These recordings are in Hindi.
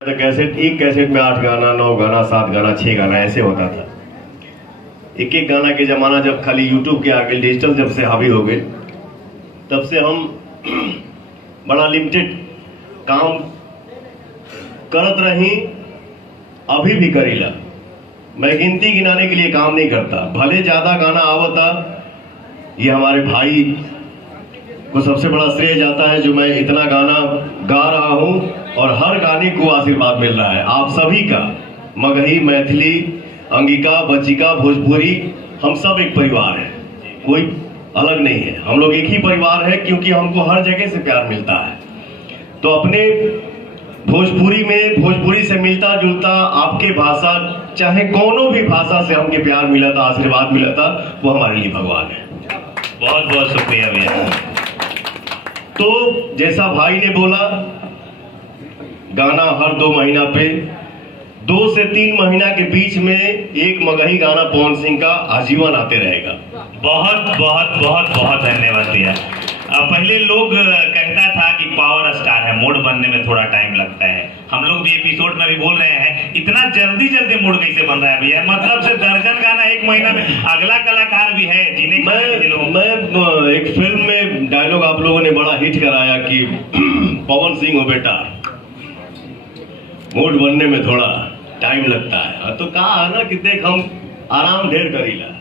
तो कैसेट, एक कैसेट में 8 गाना, 9 गाना, 7 गाना, 6 गाना ऐसे होता था। एक एक गाना के जमाना जब खाली यूट्यूब के आगे डिजिटल जब से हावी हो गए, तब से हम बड़ा लिमिटेड काम करत रही, अभी भी करीला। मैं गिनती गिनाने के लिए काम नहीं करता, भले ज्यादा गाना आवता, ये हमारे भाई को सबसे बड़ा श्रेय जाता है जो मैं इतना गाना गा रहा हूं और हर गाने को आशीर्वाद मिल रहा है आप सभी का। मगही, मैथिली, अंगिका, बचिका, भोजपुरी, हम सब एक परिवार है, कोई अलग नहीं है। हम लोग एक ही परिवार है क्योंकि हमको हर जगह से प्यार मिलता है। तो अपने भोजपुरी में, भोजपुरी से मिलता जुलता आपके भाषा, चाहे कोनो भी भाषा से हमके प्यार मिला था, आशीर्वाद मिला था, वो हमारे लिए भगवान है। बहुत बहुत शुक्रिया भैया। तो जैसा भाई ने बोला, गाना हर 2 महीना पे, 2 से 3 महीना के बीच में एक मगही गाना पवन सिंह का आजीवन आते रहेगा। बहुत बहुत बहुत बहुत धन्यवाद भैया। पहले लोग कहता था कि पावर स्टार है, मूड बनने में थोड़ा टाइम लगता है। हम लोग भी एपिसोड में भी बोल रहे हैं, इतना जल्दी जल्दी मूड कैसे बन रहा है भैया? मतलब से दर्जन गाना 1 महीना में, अगला कलाकार भी है जिन्हें मैं एक फिल्म में डायलॉग आप लोगों ने बड़ा हिट कराया कि पवन सिंह हो बेटा, मूड बनने में थोड़ा टाइम लगता है। तो कहा है ना कि देख हम आराम ढेर करीला,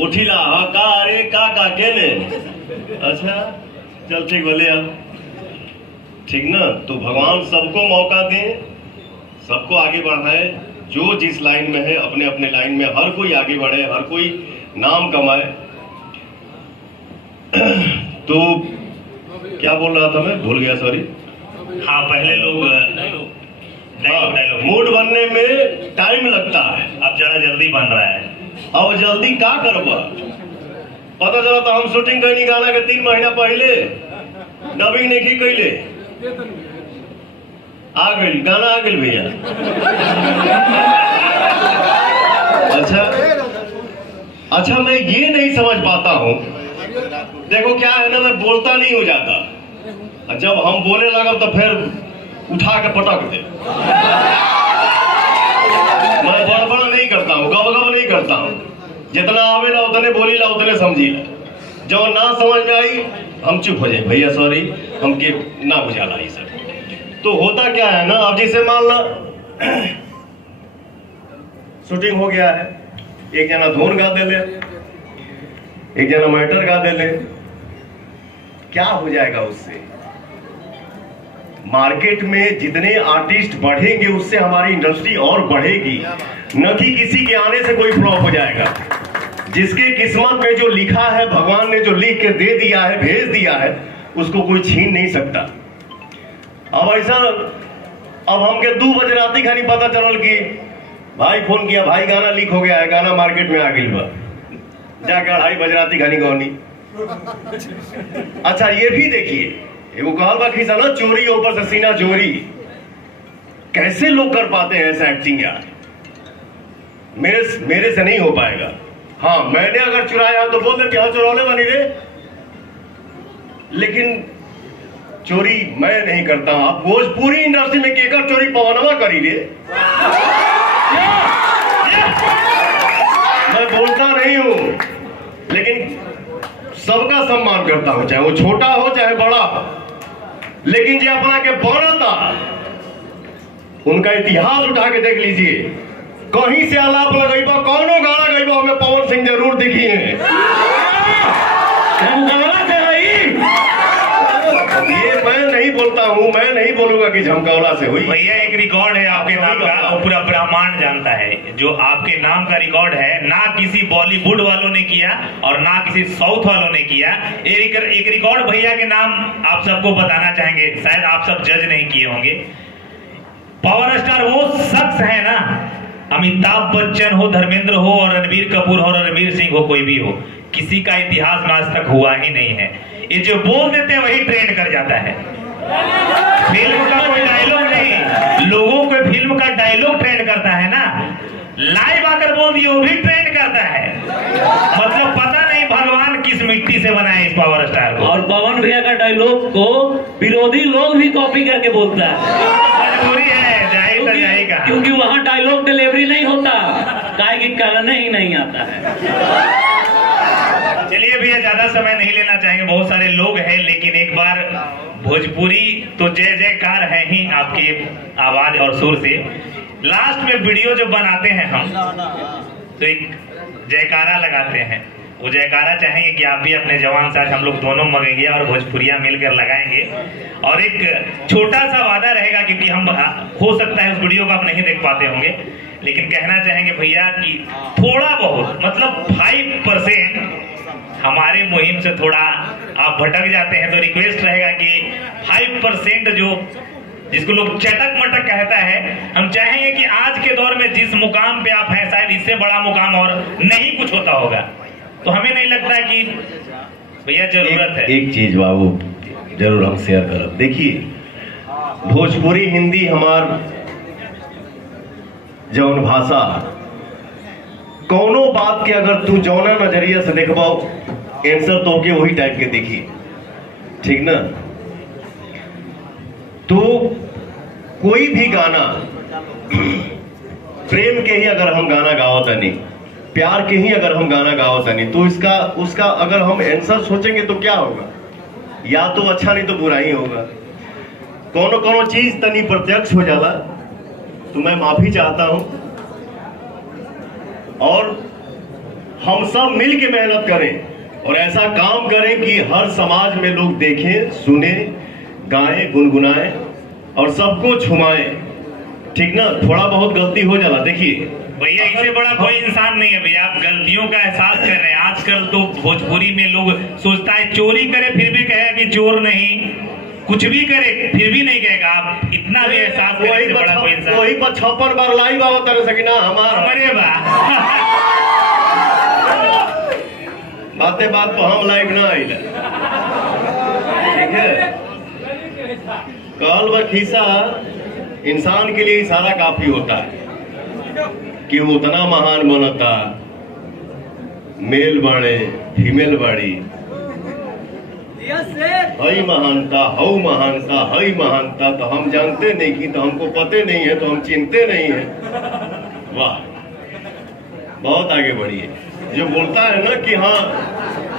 उठिला का रे का केने, अच्छा चल ठीक बोले अब ठीक ना। तो भगवान सबको मौका दें, सबको आगे बढ़ाए, जो जिस लाइन में है अपने अपने लाइन में हर कोई आगे बढ़े, हर कोई नाम कमाए। तो क्या बोल रहा था मैं, भूल गया, सॉरी। हाँ, पहले लोग डायलॉग मूड बनने में टाइम लगता है, अब जरा जल्दी बन रहा है। अब जल्दी का करबा, पता चला तो हम शूटिंग करनी गाना के 3 महीना पहले डबिंग नहीं कैले, आ गई गाना आ गई भैया। अच्छा मैं ये नहीं समझ पाता हूँ, देखो क्या है ना, मैं बोलता नहीं हो जाता, जब हम बोले लगा तो फिर उठा के पटक दे। मैं बड़बड़ नहीं करता हूँ, गबगब नहीं करता हूँ, जितना आवेला उतने बोलीला, उतने समझीला। जो ना समझ में आई हम चुप हो जाए, भैया सॉरी हमके ना बुझाला ये सब। तो होता क्या है ना, अब जैसे मान लो शूटिंग हो गया है, एक जना धुन गा दे ले, एक जना मैटर गा दे ले, क्या हो जाएगा उससे? मार्केट में जितने आर्टिस्ट बढ़ेंगे उससे हमारी इंडस्ट्री और बढ़ेगी, न कि किसी के आने से कोई फ्लॉप हो जाएगा। जिसके किस्मत में जो लिखा है, भगवान ने जो लिख के दे दिया है, भेज दिया है, उसको कोई छीन नहीं सकता। अब ऐसा, अब हमके 2 बजे रात खानी पता चलल कि भाई फोन किया, भाई गाना लीक हो गया है, गाना मार्केट में आ गई बा, जाके 2:30 बजे रात खानी गौनी। अच्छा ये भी देखिए, एगो कहल बा खिसा ना, चोरी ऊपर से सीना चोरी, कैसे लोग कर पाते हैं ऐसा एक्टिंग यार? मेरे से नहीं हो पाएगा। हाँ, मैंने अगर चुराया तो बोल दे क्या चुरौले बनी रे, लेकिन चोरी मैं नहीं करता हूं। आप भोजपुरी इंडस्ट्री में केकर चोरी पवनवा करी रे, मैं बोलता नहीं हूं, लेकिन सबका सम्मान करता हूं, चाहे वो छोटा हो चाहे बड़ा हो। लेकिन जो अपना के बनता, उनका इतिहास उठा के देख लीजिए, कहीं से आलाप लगेबा, कौनो गाना गईबा, हमें पवन सिंह जरूर दिखी है। ये मैं नहीं बोलता हूँ, मैं नहीं बोलूंगा कि झमकौला से हुई। भैया एक रिकॉर्ड है आपके नाम का, और पूरा ब्रह्मांड जानता है, जो आपके नाम का रिकॉर्ड है, ना किसी बॉलीवुड वालों ने किया और ना किसी साउथ वालों ने किया। एक रिकॉर्ड भैया के नाम आप सबको बताना चाहेंगे, शायद आप सब जज नहीं किए होंगे। पावर स्टार वो शख्स है ना, अमिताभ बच्चन हो, धर्मेंद्र हो, और रणबीर कपूर हो, और रणवीर सिंह हो, कोई भी हो, किसी का इतिहास में आज तक हुआ ही नहीं है। ये जो बोल देते हैं वही ट्रेंड कर जाता है। फिल्म का कोई डायलॉग नहीं, लोगों को फिल्म का डायलॉग ट्रेंड करता है ना, लाइव आकर बोल दिए वो भी ट्रेंड करता है। मतलब पता नहीं भगवान किस मिट्टी से बनाया इस पावर स्टार को। और पवन भैया का डायलॉग को विरोधी लोग भी कॉपी करके बोलता है। मजबूरी है, जाहिर है, जाएगा। क्योंकि वहाँ डायलॉग डिलीवरी नहीं होता, काहे कि करने ही नहीं आता है। चलिए भैया, ज्यादा समय नहीं लेना चाहेंगे, बहुत सारे लोग हैं, लेकिन एक बार भोजपुरी तो जय जयकार है ही आपकी आवाज और सुर से। लास्ट में वीडियो जो बनाते हैं हम, तो एक जयकारा लगाते हैं। वो जयकारा चाहेंगे कि आप भी अपने जवान साथ, हम लोग दोनों मगेंगे और भोजपुरिया मिलकर लगाएंगे। और एक छोटा सा वादा रहेगा, क्योंकि हम हो सकता है उस वीडियो को आप नहीं देख पाते होंगे, लेकिन कहना चाहेंगे भैया कि थोड़ा बहुत, मतलब 5% हमारे मुहिम से थोड़ा आप भटक जाते हैं, तो रिक्वेस्ट रहेगा कि 5% जो जिसको लोग चटक मटक कहता है, हम चाहेंगे कि आज के दौर में जिस मुकाम पे आप हैं, शायद इससे बड़ा मुकाम और नहीं कुछ होता होगा। तो हमें नहीं लगता कि भैया जरूरत है। एक चीज बाबू जरूर हम शेयर करब। देखिए, भोजपुरी हिंदी हमार जौन भाषा, कौनो बात के अगर तू जौना नजरिया से देखबाओ, आंसर तो के वही टाइप के देखी, ठीक ना। तो कोई भी गाना प्रेम के ही अगर हम गाना गाओ तनी, प्यार के ही अगर हम गाना गाओ तनी, तो इसका उसका अगर हम आंसर सोचेंगे तो क्या होगा, या तो अच्छा नहीं तो बुरा ही होगा। कोनो कोनो चीज तनी प्रत्यक्ष हो जाला, तो मैं माफी चाहता हूं, और हम सब मिल के मेहनत करें और ऐसा काम करें कि हर समाज में लोग देखें, सुने, गाएं, गुनगुनाएं और सबको छुमाएं, ठीक ना। थोड़ा बहुत गलती हो जाला, देखिए भैया इससे बड़ा कोई इंसान नहीं है भैया, आप गलतियों का एहसास कर रहे हैं। आजकल तो भोजपुरी में लोग सोचता है चोरी करे फिर भी कहेगा कि चोर नहीं, कुछ भी करे फिर भी नहीं कहेगा। आप इतना भी एहसास करें, इससे बड़ा कोई इंसान वही पर 56 बार लाइव आवत रह सकिना हमारे बातें बात तो हम लाइव ना आइला, ठीक है। काल व खीसा इंसान के लिए इशारा काफी होता है कि वो उतना महान बनता, मेल बाड़े फीमेल बाड़ी, हई महानता, हऊ महानता, हई महानता, तो हम जानते नहीं कि, तो हमको पते नहीं है, तो हम चिंते नहीं है। वाह, बहुत आगे बढ़िए। जो बोलता है ना कि हाँ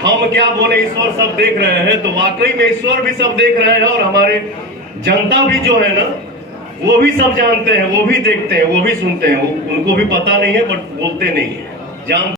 हम क्या बोले, ईश्वर सब देख रहे हैं, तो वाकई में ईश्वर भी सब देख रहे हैं, और हमारे जनता भी जो है ना, वो भी सब जानते हैं, वो भी देखते हैं, वो भी सुनते हैं, उनको भी पता नहीं है बट बोलते नहीं है, जान